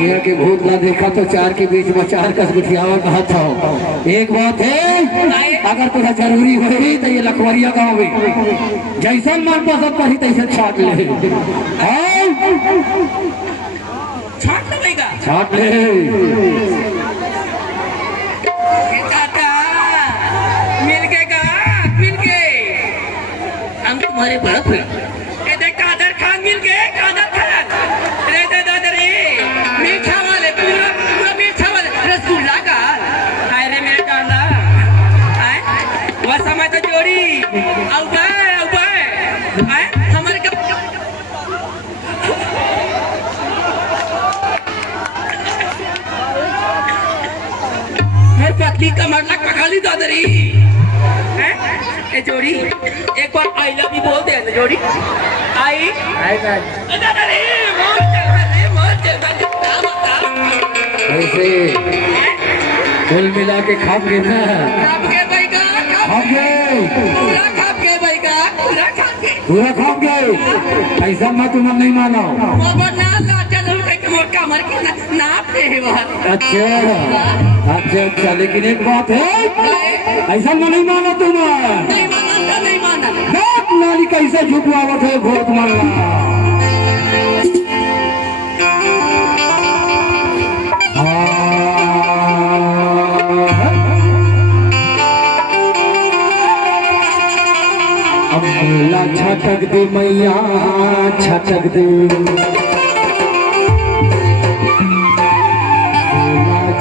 दुनिया के भूत ना देखा तो चार के बीच में चार कस गुठियावा कहा था। एक बात है, अगर तुझे जरूरी हुई तो ये लखवरिया गाँव में जैसा मन पसंद पड़ी तैसे छाट ले, छाट ले। तुम्हारे बाप कादर खान मिल गए, कादर खान रे दादा रे, मीठा वाले पूरा पूरा मीठा वाले रसगुल्ला का। हाय रे मेरे कांदा, हाय वह समय तो जोड़ी अब हाय हमारे मेरे पत्नी कमर लग पकाली दादा रे। ए जोड़ी एक बार आई लव यू बोल दे ना जोड़ी। आई ऐसे कुल मिला के खाप गए ना, पूरा खाप गए। ऐसा मैं तुम्हें नहीं माना। अच्छा, लेकिन एक बात है, ऐसा मैं नहीं माना तुम्हें। नाली कैसे झुकवावत है भोट मारना। अम्बला छटक दे मैया, छटक दे,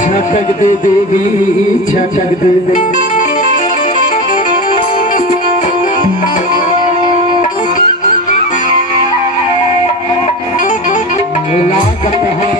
छटक दे देवी, छटक दे। लागत है